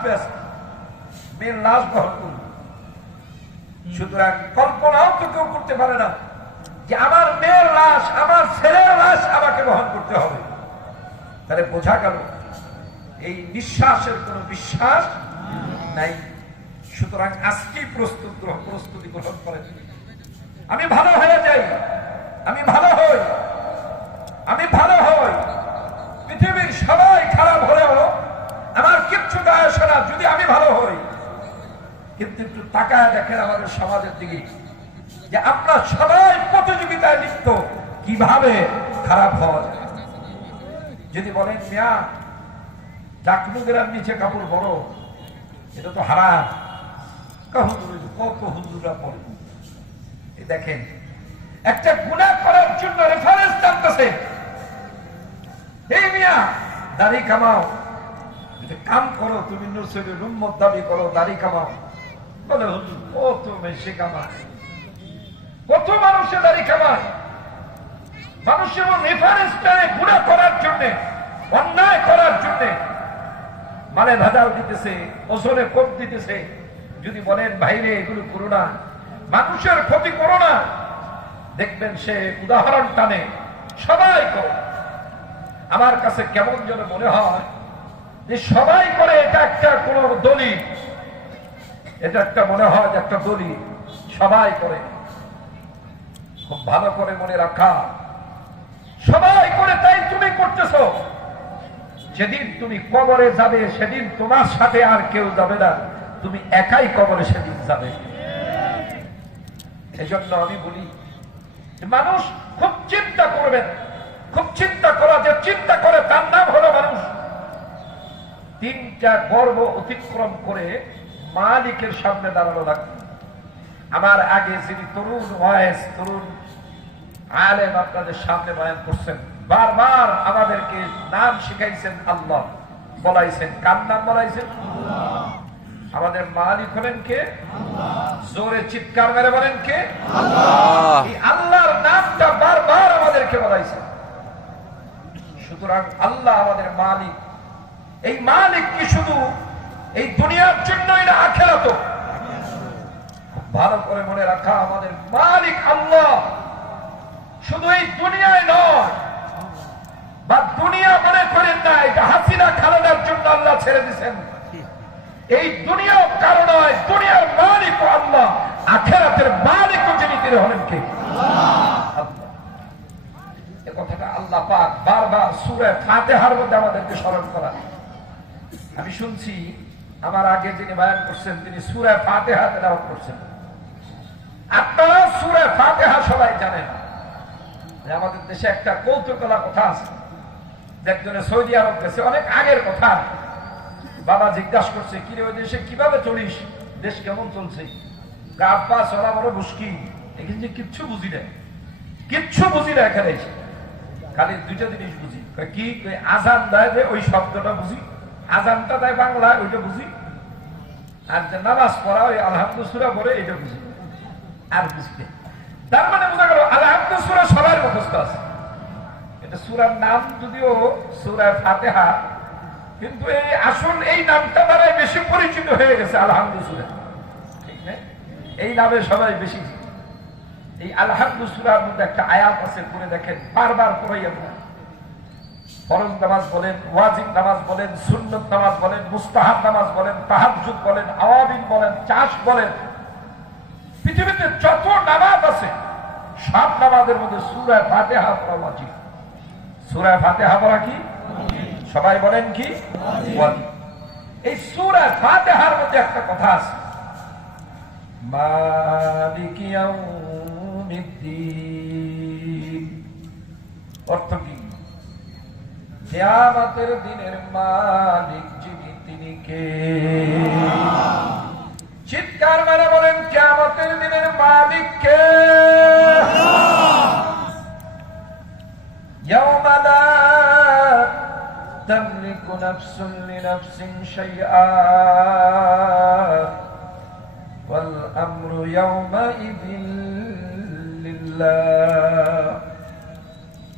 আসবে আজকে, মেয়ের লাশ বহন করবে। সুতরাং কল্পনাও তো কেউ করতে পারে না যে আমার মেয়ের লাশ, আমার ছেলের লাশ আমাকে বহন করতে হবে। তাহলে বোঝা গেল এই নিঃশ্বাসের কোনো বিশ্বাস নাই। সুতরাং আজকেই প্রস্তুতি গ্রহণ করেন। আমি ভালো হয়ে যাই, আমি ভালো হই, আমি ভালো হই। পৃথিবীর সবাই খারাপ হলেও আমার কিচ্ছু যায় আসে না যদি আমি ভালো হই। কিন্তু একটু তাকায় দেখেন আমাদের সমাজের দিকে, যে আমরা সবাই প্রতিযোগিতায় লিপ্ত কিভাবে খারাপ হওয়া যায়। যদি বলেন মিয়া চাকনুদের নিচে কাপড় বড়, এটা তো হারাম, কত হুজুরা পড়ে। দেখেন একটা গুনাহ করার জন্য রেফারেন্স টানতেছে, এই মিয়া দাড়ি কামাও, কাম করো, তুমি নসরুল উম্মত দাবি করো, দাড়ি কামাও। বলে হুজুর কত বেশি কামায়, কত মানুষে দাড়ি কামায়। মানুষের রেফারেন্স টানে গুনাহ করার জন্য, অন্যায় করার জন্য মানে ভেজাল দিতেছে, ওজনে কম দিতেছে। যদি বলেন ভাইরে এগুলো করো না, মানুষের ক্ষতি করো না, দেখবেন সে উদাহরণ টানে সবাই করে। আমার কাছে কেমন যেন মনে হয় যে সবাই করে, এটা একটা কোন দলিল, এটা একটা মনে হয় যে একটা দলিল, সবাই করে। খুব ভালো করে মনে রাখা, সবাই করে তাই তুমি করতেছো। যেদিন তুমি কবরে যাবে সেদিন তোমার সাথে আর কেউ যাবে না, তুমি একাই কবরে সেদিন যাবে। এজন্য আমি বলি মানুষ খুব চিন্তা করবেন, খুব চিন্তা করা, যে চিন্তা করে তার নাম হলো মানুষ। তিনটা গর্ব অতিক্রম করে মালিকের সামনে দাঁড়ানো লাগবে। আমার আগে যিনি তরুণ ওয়াইজ, তরুণ আলেম আপনাদের সামনে বয়ান করছেন, বারবার আমাদেরকে নাম শিখাইছেন, আল্লাহ বলাইছেন। কার নাম বলাইছেন? আমাদের মালিক হলেন কে? জোরে চিৎকার মেরে বলেন কে? এই আল্লাহর নামটা বারবার আমাদেরকে বলাইছেন। সুতরাং আল্লাহ আমাদের মালিক। এই মালিক কি শুধু এই দুনিয়ার জন্যই না, আখিরাতও। ভালো করে মনে রাখা, আমাদের মালিক আল্লাহ শুধু এই দুনিয়ায় নয়, বা দুনিয়া মনে করেন না এটা হাসিনা খালেদার জন্য আল্লাহ ছেড়ে দিয়েছেন। এই দুনিয়াও কারণ নয়, দুনিয়ার মালিক আল্লাহ, আখিরাতের মালিকও যিনি তিনি হলেন কে? আল্লাহ। এই কথাটা আল্লাহ পাক বারবার সূরা ফাতিহার মধ্যে আমাদেরকে স্মরণ করা। আমি শুনছি আমার আগে যিনি বয়ান করছেন তিনি সূরা ফাতিহা তেলাওয়াত করছেন। আপনারা সূরা ফাতিহা সবাই জানেন। আমাদের দেশে একটা কৌতুকলা কথা আছে, একজনে সৌদি আরব গেছে, অনেক আগের কথা। বাবা জিজ্ঞাসা করছে, কিরে ওই দেশে কিভাবে চলিস, দেশ কেমন চলছে? আব্বা চলা বড় মুশকিল, এখানে কিচ্ছু বুঝি না, কিচ্ছু বুঝি না। এখানে খালি দুইটা জিনিস বুঝি। কি? আজান দেয় যে ওই শব্দটা বুঝি, আজানটা দেয় বাংলায় ওইটা বুঝি, আর যে নামাজ পড়া ওই আলহামদুলিল্লাহ পড়ে এটা বুঝি, আর বুঝতে। তার মানে বোঝা গেল আলহামদুলিল্লাহ সবার মুখস্থ আছে। এটা সূরার নাম যদিও সূরা ফাতিহা, কিন্তু এই আসল এই নামটা দ্বারাই বেশি পরিচিত হয়ে গেছে আলহামদুলিল্লাহ, ঠিক না? এই নামে সবাই বেশি। এই আলহামদুলিল্লাহর মধ্যে একটা আয়াত আছে, করে দেখেন, বারবার পড়াই আমরা। ফরজ নামাজ বলেন, ওয়াজিব নামাজ বলেন, সুন্নত নামাজ বলেন, মুস্তাহাব নামাজ বলেন, তাহাজ্জুদ বলেন, আওয়াবিন বলেন, চাষ বলেন, পৃথিবীতে যত নামাজ আছে সব নামাজের মধ্যে সূরা ফাতিহা পড়া ওয়াজিব। সূরা ফাতিহা পড়া কি? সবাই বলেন কি? ওয়াজিব। এই সূরা ফাতিহার মধ্যে একটা কথা আছে, মালিকি ইয়াউমিদ্দিন। অর্থ কি? কিয়ামতের দিনের মালিক যিনি তিনি কে? চিৎকার মেরে বলেন, কিয়ামতের দিনের মালিক কে? ইয়াউমা লা তামলিকু নাফসুন লিনাফসিন শাইআ ওয়াল আমরু ইয়াউমাইযিন লিল্লাহ।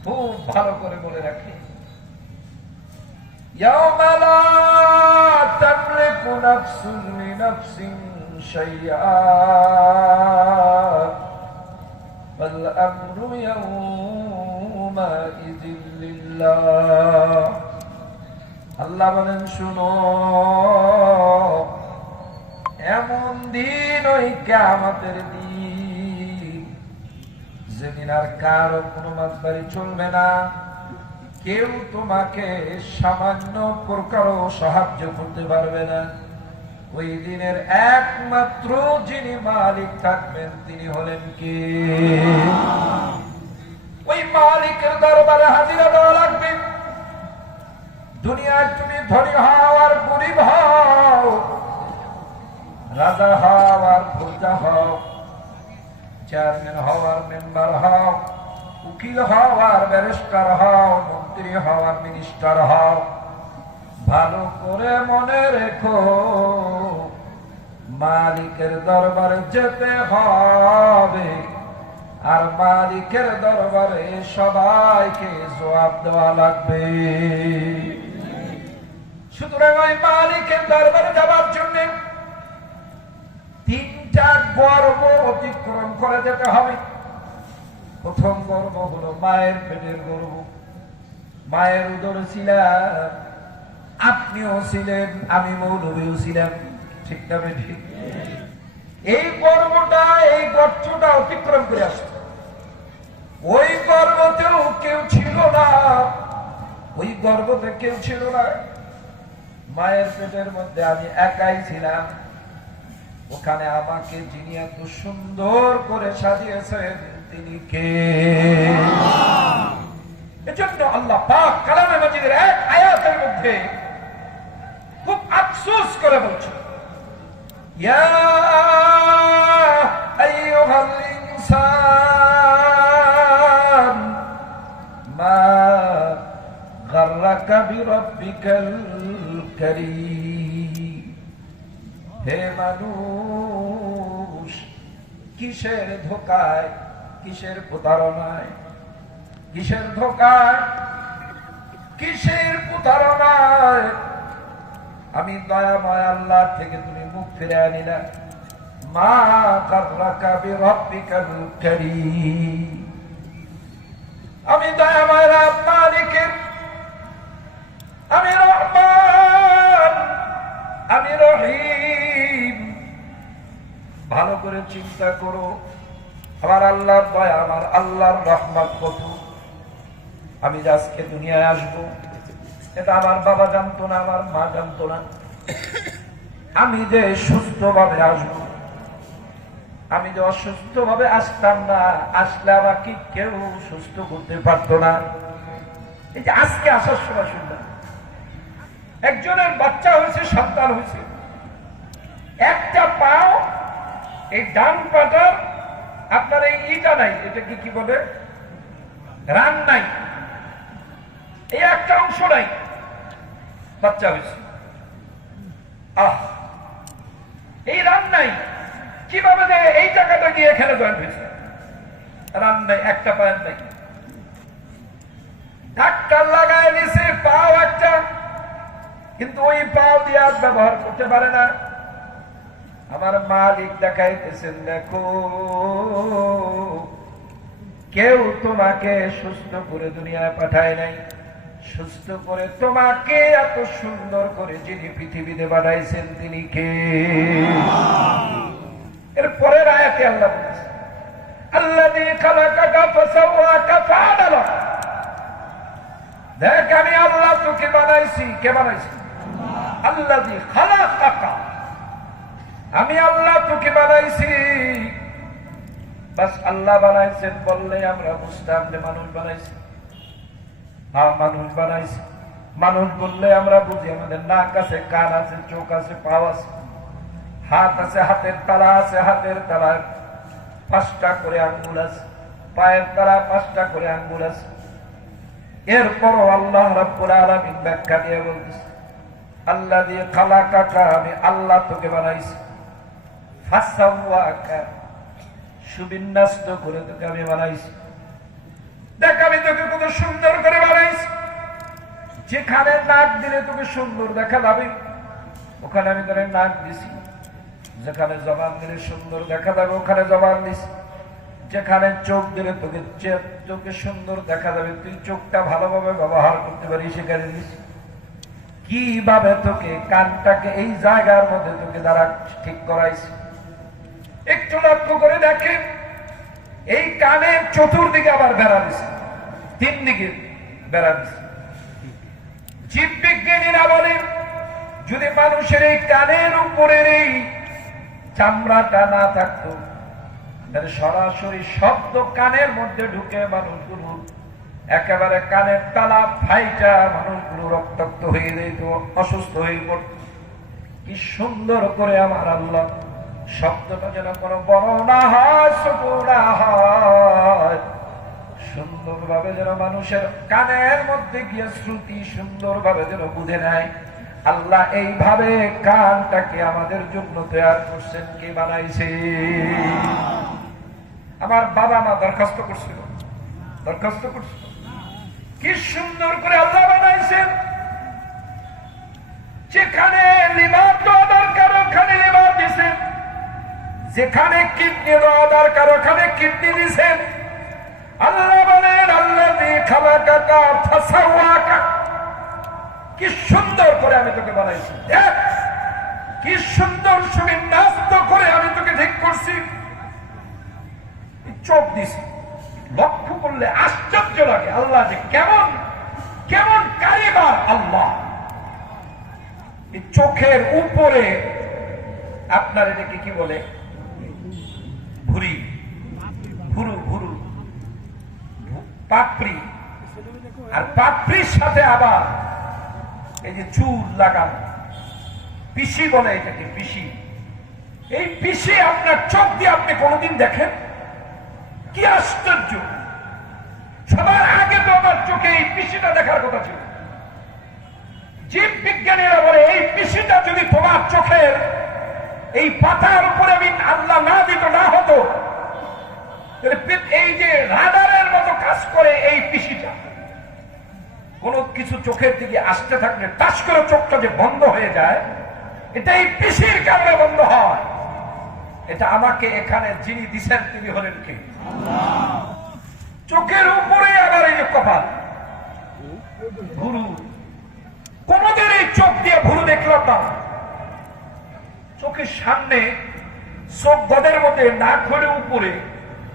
খুব ভালো করে বলে রাখি, ইয়াউমা লা তামলিকু নাফসুন লিনাফসিন শাইআ বাল আমরু ইয়াউমাইযিন লিল্লাহ। আল্লাহ বলেন, শুনো, এমন দিন ওই কিয়ামতের দিন যেদিন আর কারো কোনো মাতবাড়ি চলবে না, কেউ তোমাকে সামান্য প্রকারও সাহায্য করতে পারবে না। ওই দিনের একমাত্র যিনি মালিক থাকবেন তিনি হলেন কে? ওই মালিকের দরবারে হাজিরা দেওয়া লাগবে। দুনিয়ায় তুমি ধনী হও আর গরিব হও, রাজা হও আর প্রজা হও, চেয়ারম্যান হও আর মেম্বার হও, উকিল হও আর ব্যারিস্টার হও, মন্ত্রী হও আর মিনিস্টার হও, ভালো করে মনে রেখো, মালিকের দরবারে যেতে হবে। আর মালিকের দরবারে সবাইকে জবাব দেওয়া লাগবে। সুতরাং ওই মালিকের দরবারে যাবার জন্য তিনটা গর্ব অতিক্রম করে যেতে হবে। প্রথম গর্ব হলো মায়ের পেটের গর্ব। মায়ের উদরে ছিলাম, আপনিও ছিলেন, আমি মৌলভীও ছিলাম, ঠিক না ঠিক? এই গর্বটা, এই গর্তটা অতিক্রম করে আসছে। ওই গর্বতেও কেউ ছিল না, ওই গর্বতে কেউ ছিল না। মায়ের পেটের মধ্যে আমি একাই ছিলাম। ওখানে আমাকে যিনি এত সুন্দর করে সাজিয়েছেন তিনি কে? এজন্য আল্লাহ পাক কালামে মাজিদের এক আয়াতের মধ্যে খুব আফসোস করে বলছেন, ইয়া আইয়ুহাল ইনসান মা গাররাকা বিরাব্বিকাল কারীম। হে মানুষ, কিসের ধোকায়, কিসের প্রতারণায়, কিসের ধোকায়, কিসের প্রতারণায় আমি দয়াময় আল্লাহ থেকে তুমি মুখ ফিরে আনিলা? মা গাররাকা বিরাব্বিকাল কারীম। আমি দয়াময় রব মালিকের, আমি রহমান, আমি রহিম। ভালো করে চিন্তা করো, আমার আল্লাহর দয়া, আমার আল্লাহর রহমত কত। আমি যে আজকে দুনিয়ায় আসবো এটা আমার বাবা জানতো না, আমার মা জানতো না। আমি যে সুস্থ ভাবে আসবো, আমি যে অসুস্থ ভাবে আসতাম না, আসলে আমাকে কেউ সুস্থ করতে পারতো না। এই যে আজকে আসার সময় শুনলাম একজনের বাচ্চা হয়েছে, সন্তান হয়েছে, একটা পাও, এই ডান পাটার আপনার এই ইটা নাই, এটা কি বলে, রান নাই, এই একটা অংশ নাই, বাচ্চা হয়েছে। এই রান নাই, কিভাবে যে এই টাকাটা গিয়ে এখানে জয়েন্ট হয়েছে? রান নাই, একটা পায়ের নাই। ডাক্তার লাগায় নিছে পাও একটা, কিন্তু ওই পাও দিয়ে আর ব্যবহার করতে পারে না। আমার মালিক দেখাইতেছেন, দেখো কেউ তোমাকে সুস্থ করে দুনিয়ায় পাঠায় নাই, সুস্থ করে তোমাকে এত সুন্দর করে যিনি পৃথিবীতে বানাইছেন তিনি কে? এর পরের আয়াতে আল্লাহ বলেছেন, আল্লাযী খালাকাকা ফাসাওয়াকা ফাআদালা। দেখ আমি আল্লাহ তোকে বানাইছি। কে বানাইছি? আল্লাযী খালাকাকা, আমি আল্লাহ তোকে বানাইছি। বাস আল্লাহ বানাইছেন বললে আমরা বুঝতাম যে মানুষ বানাইছে। হ্যাঁ, মানুষ বানাইছে। মানুষ বললে আমরা বুঝি আমাদের নাক আছে, কান আছে, চোখ আছে, পাও আছে, হাত আছে, হাতের তালা আছে, হাতের তালায় 5টা করে আঙ্গুল আছে, পায়ের তালায় 5টা করে আঙ্গুল আছে। এরপরও আল্লাহ রাব্বুল আলামিন ব্যাখ্যা দিয়ে বলতেছে, আল্লাযী খালাকাকা, আমি আল্লাহ তোকে বানাইছি, ফাসাওয়াকা, সুবিন্যস্ত করে তোকে আমি বানাইছি। দেখ আমি তোকে কত সুন্দর করে বানাইছি। যেখানে নাক দিলে তোকে সুন্দর দেখা যাবে, ওখানে আমি করে নাক দিছি, যেখানে জবান দিলে সুন্দর দেখা যাবে ওখানে জবান দিছি, যেখানে চোখ দিলে তোকে চোখে সুন্দর দেখা যাবে তুই চোখটা ভালোভাবে ব্যবহার করতে পারি সেখানে দিছি। কিভাবে তোকে কানটাকে এই জায়গার মধ্যে তোকে দ্বারা ঠিক করাইছি একটু লক্ষ্য করে দেখেন। এই কানের চতুর্দিকে আবার বেড়া দিছে, 3 দিকে বেড়া দিছে। জীববিজ্ঞানীরা বলেন যদি মানুষের এই কানের উপরের এই চামড়াটা না থাকতো তাহলে সরাসরি শব্দ কানের মধ্যে ঢুকে মানুষগুলো একেবারে কানের তালা ফাইটা মানুষগুলো রক্তাক্ত হয়ে যেত, অসুস্থ হয়ে পড়ত। কি সুন্দর করে আমার আল্লাহ শব্দটা যেন কোনো বড় না হয় ছোট না হয়, সুন্দরভাবে যেন মানুষের কানের মধ্যে গিয়ে শ্রুতি সুন্দরভাবে যেন বুঝে নেয়। আল্লাহ এইভাবে কানটাকে আমাদের জন্য তৈরি করছেন, কে বানাইছে? আমার বাবা মা দরখাস্ত করছিল, কি সুন্দর করে আল্লাহ বানাইছেন। যেখানে লিভার দেওয়া দরকার ওখানে লিভার দিয়েছেন, যেখানে কিডনি দেওয়া দরকার ওখানে কিডনি দিয়েছেন। আল্লাহ বলেন আল্লাযী খালাকাকা ফাসাওয়াকা, কি সুন্দর করে আমি তোকে বানাইছি, দেখ কি সুন্দর সুবিন্যস্ত করে আমি তোকে ঠিক করছি। চোখ দিছি, লক্ষ্য করলে আশ্চর্য লাগে আল্লাহ যে কেমন কেমন কারিগর আল্লাহ। এই চোখের উপরে আপনার এটাকে কি বলে, ভুরু ভুরু পাপড়ি, আর পাপড়ির সাথে আবার এই যে চুল লাগানো পিসি বলে, এটাকে পিসি। এই পিসি আপনার চোখ দিয়ে আপনি কোনদিন দেখেন? কি আশ্চর্য! সবার আগে তো আমার চোখে এই পিসিটা দেখার কথা ছিল। জীব বিজ্ঞানীরা বলে এই পিসিটা যদি তোমার চোখের এই পাতার উপরে আমি আল্লাহ না দিত না হতো, এই যে রাডারের মতো কাজ করে এই পিসিটা, কোন কিছু চোখের দিকে আসতে থাকলে টাচ করে চোখটা যে বন্ধ হয়ে যায়, এটা এই পিসির কারণে বন্ধ হয়। এটা আমাকে এখানে যিনি দিচ্ছেন তিনি হলেন কে? চোখের উপরে আবার এই যে কপাল, ভুরু। কোনদিন এই চোখ দিয়ে ভুরু দেখলাম না। চোখের সামনে চোখ গদের মধ্যে নাক হলে উপরে,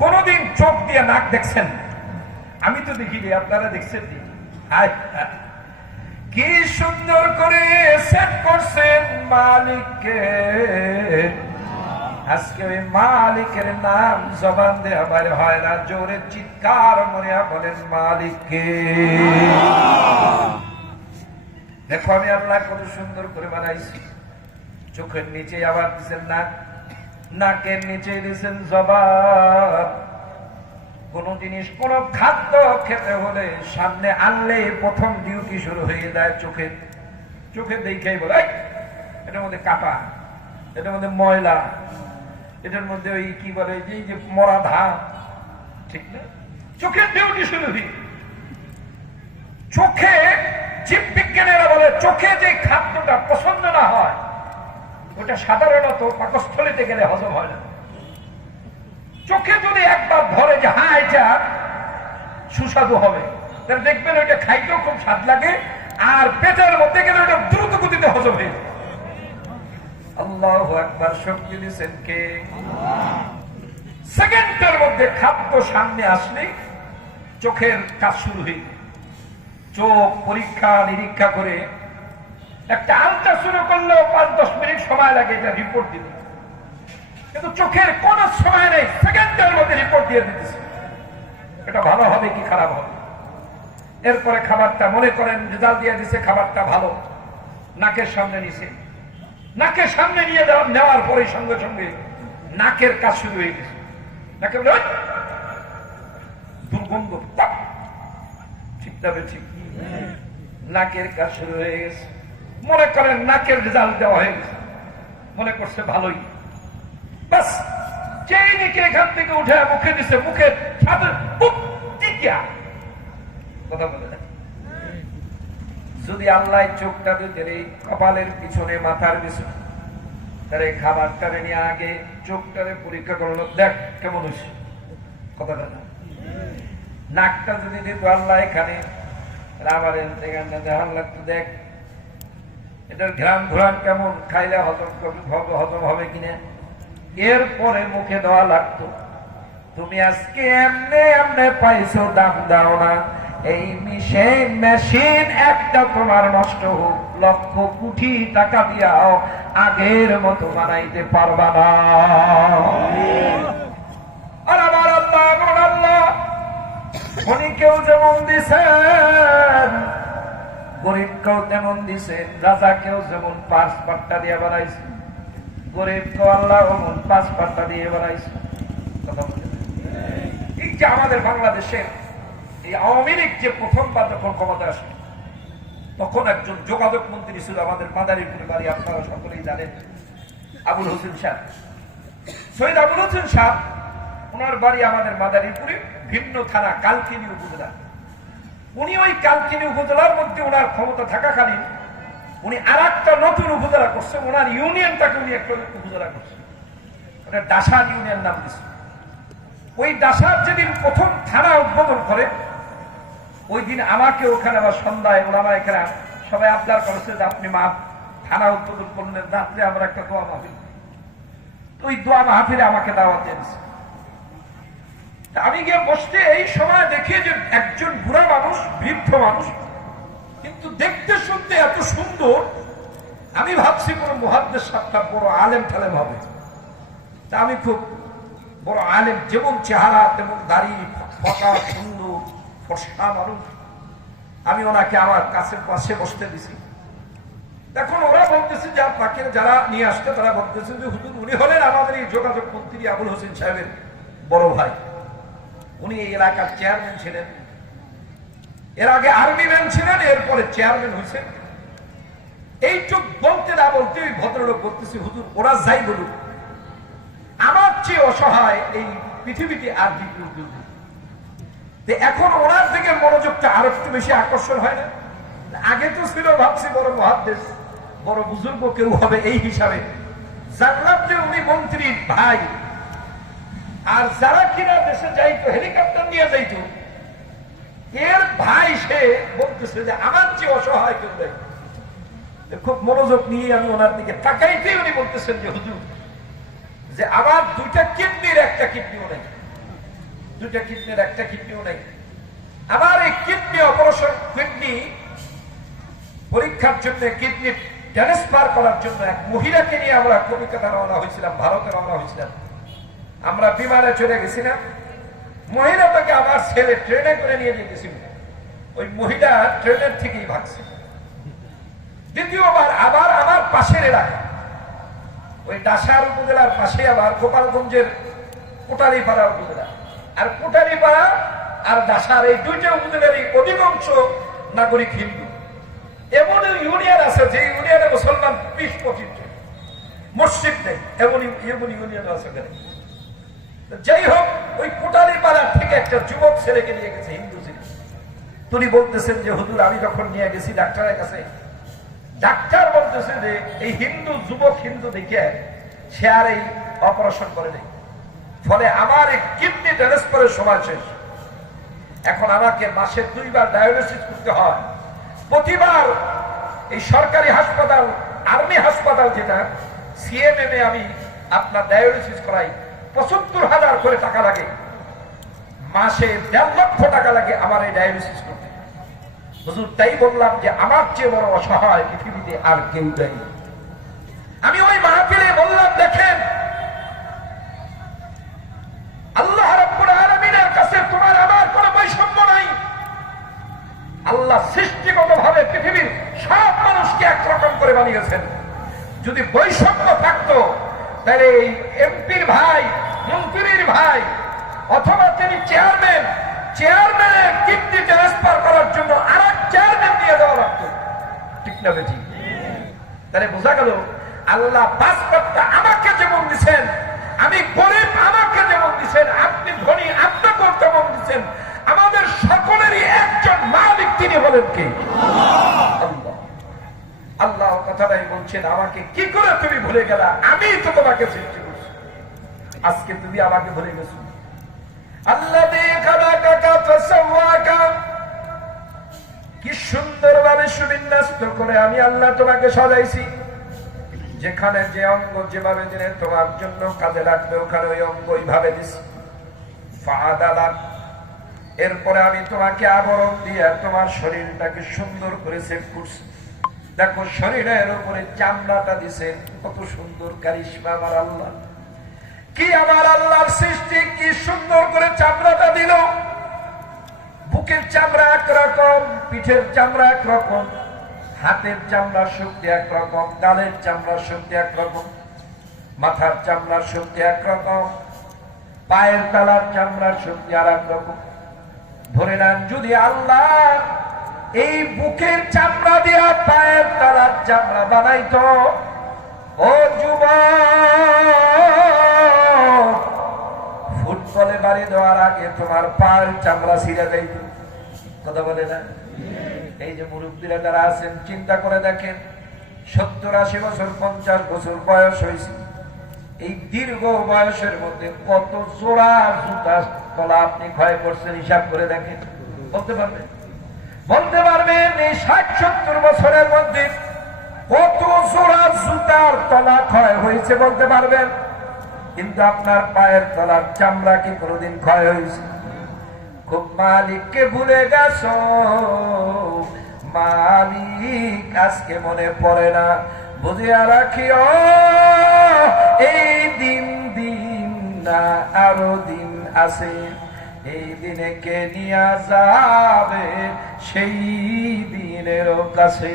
কোনদিন চোখ দিয়ে নাক দেখছেন? আমি তো দেখিনি, আপনারা দেখছেন? কি সুন্দর করে সেট করছেন মালিককে। আজকে ওই মালিকের নাম জবান দিয়ে বাইরে হয় না, জোরে চিৎকার মরিয়া বলেন মালিককে। দেখো আমি আল্লাহ কত সুন্দর করে বানাইছি। চোখের নিচে আবার দিচ্ছেন নাক, নাকের নিচে দিচ্ছেন জবান। কোন জিনিস কোন খাদ্য খেতে হলে সামনে আনলে প্রথম ডিউটি শুরু হয়ে যায় চোখের। চোখে দেখেই বলে এটার মধ্যে কাটা, এটার মধ্যে ময়লা, এটার মধ্যে ওই কি বলে যে মরা ধান, ঠিক না? চোখের ডিউটি শুরু হয়ে চোখে। জীব বিজ্ঞানীরা বলে চোখে যে খাদ্যটা পছন্দ না হয় ওটা সাধারণত পাকস্থলীতে গেলে হজম হয় না। চোখে যদি একবার ধরে যে হ্যাঁ এটা সুস্বাদু হবে, তাহলে দেখবেন ওইটা খাইতেও খুব স্বাদ লাগে, আর পেটের মধ্যে গেলে ওটা দ্রুত গতিতে হজম হয়ে যায়। আল্লাহু আকবার, শক্তি দিয়েছেন কে? সেকেন্ডের মধ্যে খাদ্য সামনে আসলে চোখের কাজ শুরু হয়ে যায়। চোখ পরীক্ষা নিরীক্ষা করে একটা আলট্রা শুরু করলেও 5-10 মিনিট সময় লাগে এটা রিপোর্ট দিতে, কিন্তু চোখের কোন সময় নেই, সেকেন্ডের মধ্যে রিপোর্ট দিয়ে দিতেছে এটা ভালো হবে কি খারাপ হবে। এরপরে খাবারটা মনে করেন রেজাল্ট দিয়ে দিচ্ছে খাবারটা ভালো, নাকের সামনে নিছে, নাকের সামনে নিয়ে নেওয়ার পরে সঙ্গে সঙ্গে নাকের কাজ শুরু হয়ে গেছে। নাকে বলে দুর্গন্ধ, ঠিক তবে ঠিক নাকের কাজ শুরু হয়ে গেছে। মনে করেন নাকের রেজাল্ট দেওয়া হয়ে গেছে, মনে করছে ভালোই, বাস যেই নাকি এখান থেকে উঠে মুখে দিচ্ছে, মুখের সাথে কথা বলে যদি আল্লাহ চোখটা দিতে এই কপালের পিছনে মাথার পিছনে তার এই খাবারটারে নিয়ে আগে চোখটারে পরীক্ষা করলো, দেখ কেমন হয়েছে, কথাটা না। নাকটা যদি দিত আল্লাহ এখানে রাবারের দেখান লাগতো, দেখ এটার ঘ্রাণ ঘুরান কেমন, খাইলে হজম হবে কিনা। এরপরে মুখে দেওয়া লাগতো। তুমি আজকে এমনে এমনে পাইছো, দাম দাও না। এই মেশিন একটা তোমার নষ্ট হোক, লক্ষ কোটি টাকা দিয়াও আগের মতো বানাইতে পারবা না। আর আমার আল্লাহ এমন আল্লাহ, ধনীকেও যেমন দিছেন, গরিবকেও তেমন দিছেন, রাজাকেও যেমন 5 পাট্টা দিয়ে বানাইছেন, গরিবকেও আল্লাহ এমন 5 পাট্টা দিয়ে বানাইছেন। কথা বলতে এই যে আমাদের বাংলাদেশে এই আওয়ামী লীগ যে প্রথমবার যখন ক্ষমতা আসে, তখন একজন যোগাযোগ মন্ত্রী ছিল আমাদের মাদারীপুর বাড়ি, আপনারা সকলেই জানেন, আবুল হোসেন সাহেব, শহীদ আবুল হোসেন সাহেব। ওনার বাড়ি আমাদের মাদারীপুরে ভিন্ন থানা কালকিনি উপজেলা। উনি ওই কালকিনি উপজেলার মধ্যে ওনার ক্ষমতা থাকাকালীন উনি আর একটা নতুন উপজেলা করছেন, ওনার ইউনিয়নটাকে উনি একটা উপজেলা করছেন, ওটা ডাসার ইউনিয়ন নাম দিচ্ছে। ওই ডাসার যেদিন প্রথম থানা উদ্বোধন করে, ওই দিন আমাকে ওখানে আবার সন্ধ্যায় ওরা এখানে সবাই আবদার করেছে যে আপনি মা থানা উদ্বোধন করলেন, রাত্রে আমরা একটা দোয়া মাহফিল। তো ওই দোয়া মাহফিলে আমাকে দাওয়াত দিয়েছে। আমি গিয়ে বসতে এই সময় দেখি যে একজন বুড়া মানুষ, বৃদ্ধ মানুষ, কিন্তু দেখতে শুনতে এত সুন্দর, আমি ভাবছি কোন মুহাদ্দিস সাহেব বড় আলেম ঠালেম হবে। তা আমি খুব বড় আলেম, যেমন চেহারা তেমন দাড়ি, ফাঁকা সুন্দর ফর্সা মানুষ। আমি ওনাকে আমার কাছের পাশে বসতে দিছি। এখন ওরা বলতেছে যে আপনাকে যারা নিয়ে আসতে তারা বলতেছে যে হুজুর উনি হলেন আমাদের এই যোগাযোগ মন্ত্রী আবুল হোসেন সাহেবের বড় ভাই। উনি এই এলাকার চেয়ারম্যান ছিলেন, এর আগে আর্মি ম্যান ছিলেন, এরপরে চেয়ারম্যান হয়েছেন। এইটুক বলতে না বলতে ওই ভদ্রলোক বলতেছে হুজুর ওরা যাই বলুক, আমার চেয়ে অসহায় এই পৃথিবীতে আর দ্বিতীয় কেউ নেই। এখন ওনার দিকে মনোযোগটা আরো একটু বেশি আকর্ষণ হয় না? আগে তো ছিল ভাবছি বড় মুহাদ্দিস, বড় বুজুর্গ কেউ হবে এই হিসাবে। জানলাম যে উনি মন্ত্রীর ভাই, আর যারা কিনা দেশে যাইতো হেলিকপ্টার নিয়ে যাইতো, এর ভাই সে বলতেছে যে আমার চেয়ে অসহায় কেউ নেই। খুব মনোযোগ নিয়ে আমি ওনার দিকে তাকাইতেই উনি বলতেছেন যে হুজুর, যে আমার 2টা কিডনির একটা কিডনিও নেই, 2টা কিডনির একটা কিডনিও নেই। আমার এই কিডনি অপারেশন, কিডনি পরীক্ষার জন্য, কিডনি ট্রান্সফার করার জন্য এক মহিলাকে নিয়ে আমরা কলকাতা রওনা হয়েছিলাম, ভারতে রওনা হয়েছিলাম। আমরা বিমানে চলে গেছিলাম, মহিলাটাকে আমার ছেলে ট্রেনে করে নিয়ে যেতেছিল। ওই মহিলা ট্রেনের থেকেই ভাগছে। দ্বিতীয়বার আবার আমার পাশের এলাকা, ওই ডাসার উপজেলার পাশে আবার গোপালগঞ্জের কোটালীপাড়া উপজেলা, আর কোটালীপাড়া আর ডাসার এই 2টা উপজেলার অধিকাংশ নাগরিক হিন্দু। এমন ইউনিয়ন আছে যে ইউনিয়নে মুসলমান 20-25 জন, মসজিদ নেই, এমন ইউনিয়ন আছে। যাই হোক, ওই কোটালীপাড়ার থেকে একটা যুবক ছেলেকে নিয়ে গেছে, হিন্দু ছেলে। তিনি বলতেছেন যে হুজুর আমি যখন নিয়ে গেছি ডাক্তারের কাছে, ডাক্তার বলতেছে যে এই হিন্দু যুবক হিন্দু দেখে সে আর এই অপারেশন করে নেই, ফলে আমার এই কিডনি ট্রান্সফারের সময় শেষ। এখন আমাকে মাসে 2 বার ডায়ালিসিস করতে হয়। প্রতিবার এই সরকারি হাসপাতাল, আর্মি হাসপাতাল যেটা সিএমএম এ আমি আপনার ডায়ালিসিস করাই, 75,000 করে টাকা লাগে, মাসে 1.5 লক্ষ টাকা লাগে আমার এই ডায়ালিসিস করতে। হুজুর তাই বললাম যে আমার চেয়ে বড় অসহায় পৃথিবীতে আর কেউ নেই। আমি ওই মাহফিলে বললাম দেখেন, আল্লাহ রাব্বুল আলামিনের কাছে তোমার আমার কোনো বৈষম্য নাই। আল্লাহ সৃষ্টিগতভাবে পৃথিবীর সব মানুষকে একরকম করে বানিয়েছেন। যদি বৈষম্য থাকতো তাহলে এই এমপির ভাই, মন্ত্রীর ভাই, অথবা তিনি চেয়ারম্যান, চেয়ারম্যানের কিডনি ট্রান্সফার করার জন্য আরেক চেয়ারম্যান দিয়ে দেওয়া লাগতো, ঠিক না বেটি? তাহলে বোঝা গেল আল্লাহ 5 পাট্টা আমাকে যেমন দিচ্ছেন, আমি গরিব আমাকে যেমন দিচ্ছেন, আপনি ধনী আপনাকেও তেমন দিচ্ছেন। আমাদের সকলেরই একজন মালিক, তিনি হলেন কে? আল্লাহ। আল্লাহ কথাটাই বলছেন, আমাকে কি করে তুমি ভুলে গেলা? আমি তো তোমাকে সৃষ্টি করছি, আজকে তুমি আমাকে ভুলে গেছো। আল্লাযী খালাকাকা ফাসাওয়াকা, কি সুন্দরভাবে সুবিন্যস্ত করে আমি আল্লাহ তোমাকে সাজাইছি। যেখানে যে অঙ্গ যেভাবে দিলে তোমার জন্য কাজে লাগবে, ওখানে ওই অঙ্গ ওইভাবে দিছি। ফাআদালাক, এরপরে আমি তোমাকে আবরণ দিয়ে তোমার শরীরটাকে সুন্দর করে সেট করছি। দেখো শরীরের উপরে চামড়াটা দিছে, কত সুন্দর কারিশমা আমার আল্লাহ। কি আমার আল্লাহর সৃষ্টি, কি সুন্দর করে চামড়াটা দিল। বুকের চামড়া একরকম, পিঠের চামড়া একরকম, হাতের চামড়ার শক্তি একরকম, গালের চামড়ার শক্তি একরকম, মাথার চামড়ার শক্তি একরকম, পায়ের তলার চামড়ার শক্তি আর একরকম। ধরে নেন যদি আল্লাহ এই বুকের চামড়া দিয়া পায়ের তলার চামড়া বানাইতো, ও যুবক, ফুটবলে বাড়ি দেওয়ার আগে তোমার পায়ের চামড়া ছিঁড়ে যাইত। কথা বলে না? এই যে মুরব্বীরা যারা আছেন, চিন্তা করে দেখেন, 70-80 বছর 50 বছর বয়স হয়েছে, এই দীর্ঘ বয়সের মধ্যে কত জোড়া জুতা তলা আপনি ক্ষয় করছেন, হিসাব করে দেখেন। বলতে পারবেন? বলতে পারবেন এই 60-70 বছরের মধ্যে কত জোড়া জুতার তলা ক্ষয় হয়েছে? বলতে পারবেন? কিন্তু আপনার পায়ের তলার চামড়া কি কোনোদিন ক্ষয় হয়েছে? খুব মালিককে ভুলে গেছো, মালিক আজকে মনে পড়ে না। বুঝিয়া রাখিও, এই দিন দিন না আরো দিন আছে, এই দিনে কে নিয়ে যাবে সেই দিনের কাছে।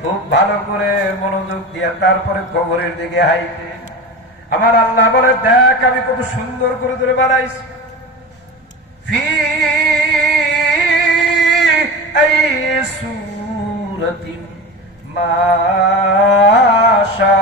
খুব ভালো করে মনোযোগ দিয়ে তারপরে কবরের দিকে হাইতে আমার আল্লাহ বলে, দেখ আমি কত সুন্দর করে ধরে বানাইছি। ফি আই সূরাতিন মা শা